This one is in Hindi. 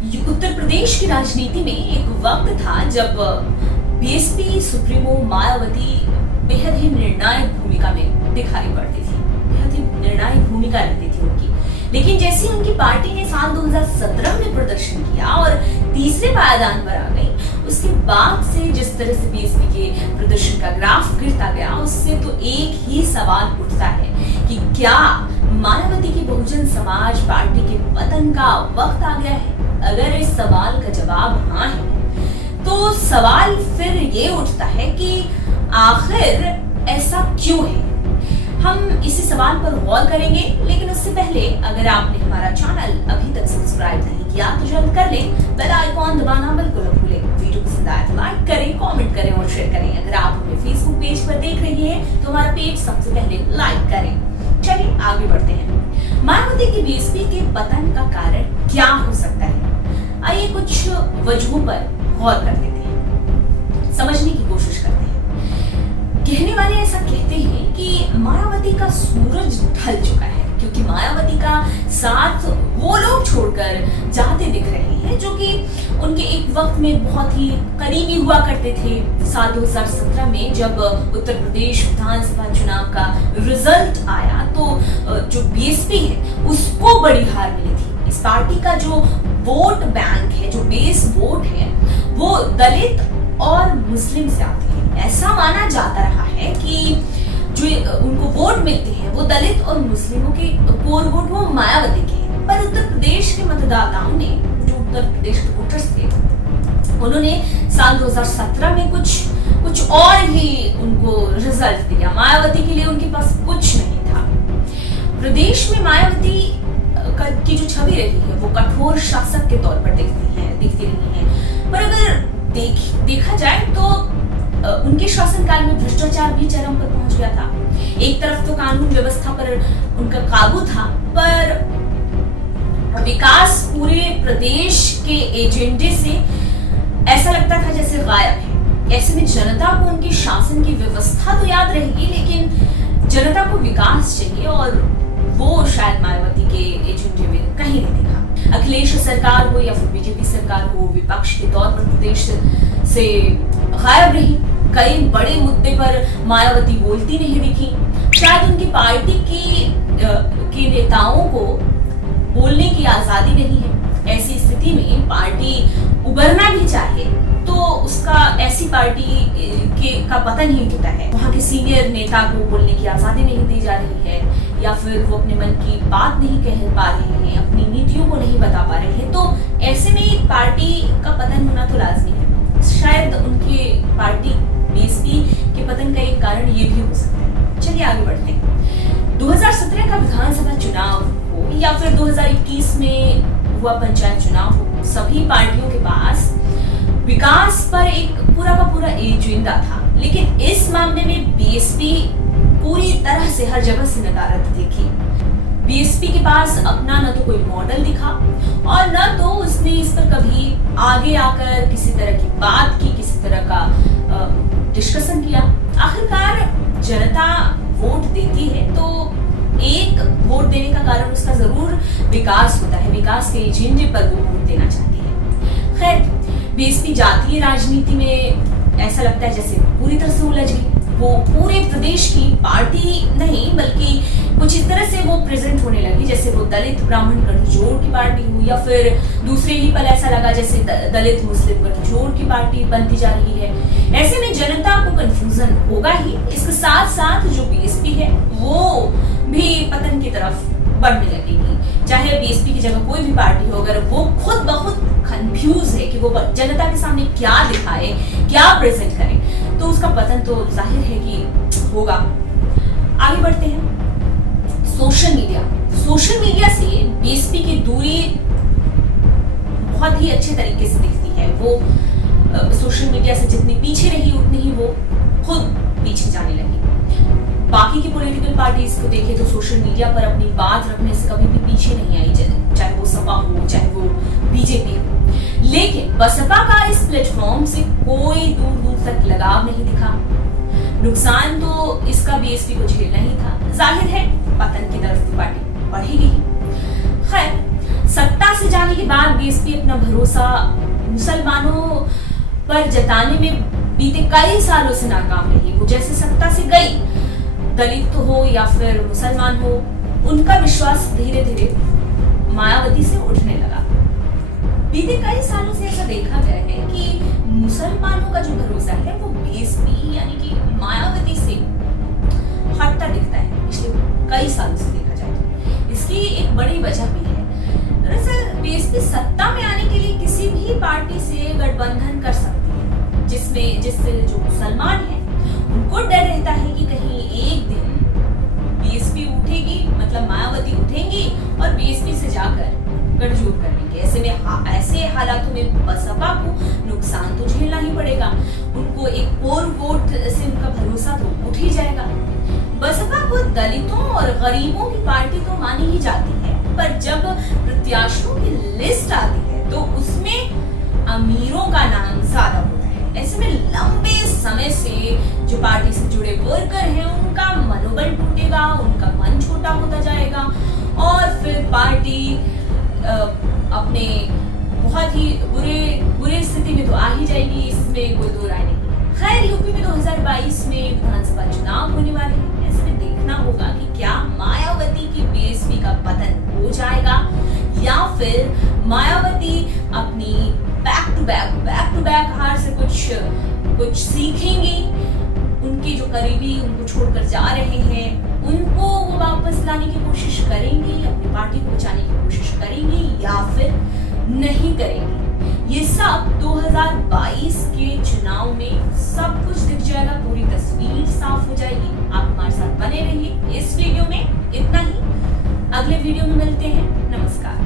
उत्तर प्रदेश की राजनीति में एक वक्त था जब बीएसपी सुप्रीमो मायावती बेहद ही निर्णायक भूमिका में दिखाई पड़ती थी। बेहद ही निर्णायक भूमिका रहती थी उनकी। लेकिन जैसे उनकी पार्टी ने साल 2017 में प्रदर्शन किया और तीसरे पायदान पर आ गई, उसके बाद से जिस तरह से बीएसपी के प्रदर्शन का ग्राफ गिरता गया, उससे तो एक ही सवाल उठता है कि क्या मायावती की बहुजन समाज पार्टी के पतन का वक्त आ गया है? अगर इस सवाल का जवाब हाँ है, तो सवाल फिर ये उठता है कि आखिर ऐसा क्यों है। हम इसी सवाल पर गौर करेंगे, लेकिन उससे पहले अगर आपने हमारा चैनल अभी तक सब्सक्राइब नहीं किया तो जल्द कर लें। बेल आइकॉन दबाना बिल्कुल न भूलें। वीडियो पसंद आए तो लाइक करें, कमेंट करें और शेयर करें। अगर आप हमें फेसबुक पेज पर देख रही हैं तो हमारा पेज सबसे पहले लाइक करें। चलिए आगे बढ़ते हैं। मायावती की बीएसपी के पतन का कारण क्या हो सकता है? आइए कुछ वजहों पर गौर कर लेते हैं, समझने की कोशिश करते हैं। कहने वाले ऐसा कहते हैं कि मायावती का सूरज ढल चुका है, क्योंकि मायावती का साथ वो लोग छोड़कर जाते दिख रहे हैं जो कि उनके एक वक्त में बहुत ही करीबी हुआ करते थे। साल 2017 में जब उत्तर प्रदेश विधानसभा चुनाव का रिजल्ट आया तो जो बीएसपी है उसको बड़ी हार मिली थी। इस पार्टी का जो वोट बैंक है, जो बेस वोट है, वो दलित और मुस्लिम से आती है। ऐसा माना जाता रहा है कि जो उनको वोट मिलते हैं वो दलित और मुस्लिमों के कोर वोट वो मायावती के हैं। पर उत्तर प्रदेश के मतदाताओं ने, जो उत्तर प्रदेश के वोटर्स थे, उन्होंने साल 2017 में कुछ और ही उनको रिजल्ट दिया। मायावती के लिए उनके पास कुछ नहीं था। प्रदेश में मायावती की जो छवि रही है वो कठोर शासक के तौर पर दिखती रही है। पर अगर देखा जाए तो उनके शासनकाल में भ्रष्टाचार भी चरम पर पहुंच गया था। एक तरफ तो कानून व्यवस्था पर उनका काबू था, पर विकास पूरे प्रदेश के एजेंडे से ऐसा लगता था जैसे गायब है। ऐसे में जनता को उनके शासन की व्यवस्था तो याद रहेगी, लेकिन जनता को विकास चाहिए और वो शायद मायावती के एजेंडे में कहीं नहीं दिखा। अखिलेश सरकार हो या फिर बीजेपी सरकार हो, विपक्ष के तौर पर प्रदेश से गायब रही। कई बड़े मुद्दे पर मायावती बोलती नहीं दिखी। शायद उनकी पार्टी के नेताओं को बोलने की आजादी नहीं है। ऐसी स्थिति में पार्टी उबरना भी चाहे तो उसका ऐसी पार्टी का पतन ही होता है। वहाँ के सीनियर नेता को बोलने की आजादी नहीं दी जा रही है, या फिर वो अपने मन की बात नहीं कह पा रहे हैं, अपनी नीतियों को नहीं बता पा रहे हैं। तो ऐसे में पार्टी का पतन होना तो लाजमी है। शायद उनके पार्टी बीएसपी के पतन का एक कारण ये भी हो सकता है। चलिए आगे बढ़ते हैं। 2017 का विधानसभा चुनाव हो या फिर 2021 में हुआ पंचायत चुनाव हो, सभी पार्टियों के पास विकास पर एक पूरा का पूरा एजेंडा था। लेकिन इस मामले में बीएसपी पूरी तरह से हर जगह से नदारद दिखी। बीएसपी के पास अपना न तो कोई मॉडल दिखा और न तो उसने इस पर कभी आगे आकर किसी तरह की बात की, किसी तरह का डिस्कशन किया। आखिरकार जनता वोट देती है तो एक वोट देने का कारण उसका जरूर विकास होता है। विकास के एजेंडे पर वो वोट देना चाहती है। खैर, बीएसपी जातीय राजनीति में ऐसा लगता है जैसे पूरी तरह से उलझ गई। वो पूरे प्रदेश की पार्टी नहीं, बल्कि कुछ इस तरह से वो प्रेजेंट होने लगी जैसे वो दलित ब्राह्मण गठजोड़ की पार्टी हो, या फिर दूसरे ही पल ऐसा लगा जैसे दलित मुस्लिम गठजोड़ की पार्टी बनती जा रही है। ऐसे में जनता को कंफ्यूजन होगा ही। इसके साथ साथ जो बीएसपी है वो भी पतन की तरफ बढ़ने लगेगी। चाहे बीएसपी की जगह कोई भी पार्टी हो, अगर वो खुद बहुत कंफ्यूज है कि वो जनता के सामने क्या दिखाए, क्या प्रेजेंट करे, तो उसका पतन तो जाहिर है कि होगा। आगे बढ़ते हैं। सोशल मीडिया से बीएसपी की दूरी बहुत ही अच्छे तरीके से दिखती है। वो सोशल मीडिया से जितनी पीछे रही उतनी ही वो खुद पीछे जाने लगी। बाकी की पॉलिटिकल पार्टीज को देखें तो सोशल मीडिया पर अपनी बात रखने से कभी भी पीछे नहीं आई, चाहे वो सपा हो चाहे वो बीजेपी हो। लेकिन बसपा का इस प्लेटफॉर्म से कोई दूर दूर तक लगाव नहीं दिखा। नुकसान तो इसका बीएसपी को झेलना ही था। जाहिर है पतन की तरफ पार्टी बढ़ेगी। खैर, सत्ता से जाने के बाद बीएसपी अपना भरोसा मुसलमानों पर जताने में बीते कई सालों से नाकाम रही। वो जैसे सत्ता से गई, दलित हो या फिर मुसलमान हो, उनका विश्वास धीरे धीरे मायावती से उठने लगा। बीते कई सालों से ऐसा देखा गया है कि मुसलमानों का जो भरोसा है वो बीएसपी यानी कि मायावती से हटता दिखता है पिछले कई सालों से देखा जाए तो। इसकी एक बड़ी वजह भी है। दरअसल बीएसपी सत्ता में आने के लिए किसी भी पार्टी से गठबंधन कर सकती है, जिससे जो मुसलमान हैं उनको डर रहता है कि कहीं एक दिन बीएसपी उठेगी, मतलब मायावती उठेंगी और बीएसपी से जाकर गठजोड़ कर लेंगे। ऐसे हालातों में बसपा को नुकसान तो झेलना ही पड़ेगा। उनको एक कोर वोट से उनका भरोसा तो उठ ही जाएगा। बसपा को दलितों और गरीबों की पार्टी तो मानी ही जाती है, पर जब प्रत्याशियों की लिस्ट आती है तो उसमें अमीरों का नाम ज्यादा होता है। ऐसे में लंबे समय से जो पार्टी से जुड़े वर्कर हैं उनका मनोबल टूटेगा, उनका मन छोटा होता जाएगा और फिर पार्टी अपने बहुत ही बुरे स्थिति में तो आ ही जाएगी, इसमें कोई दो राय नहीं। खैर, यूपी में 2022 में विधानसभा चुनाव होने वाले हैं। ऐसे में देखना होगा कि क्या मायावती की बीएसपी का पतन हो जाएगा या फिर मायावती अपनी बैक टू बैक हार से कुछ सीखेंगी। उनके जो करीबी उनको छोड़कर जा रहे हैं उनको वो वापस लाने की कोशिश करेंगी, अपनी पार्टी को बचाने की कोशिश करेंगी या फिर नहीं करेंगी। ये सब 2022 के चुनाव में सब कुछ दिख जाएगा, पूरी तस्वीर साफ हो जाएगी। आप हमारे साथ बने रहिए। इस वीडियो में इतना ही, अगले वीडियो में मिलते हैं। नमस्कार।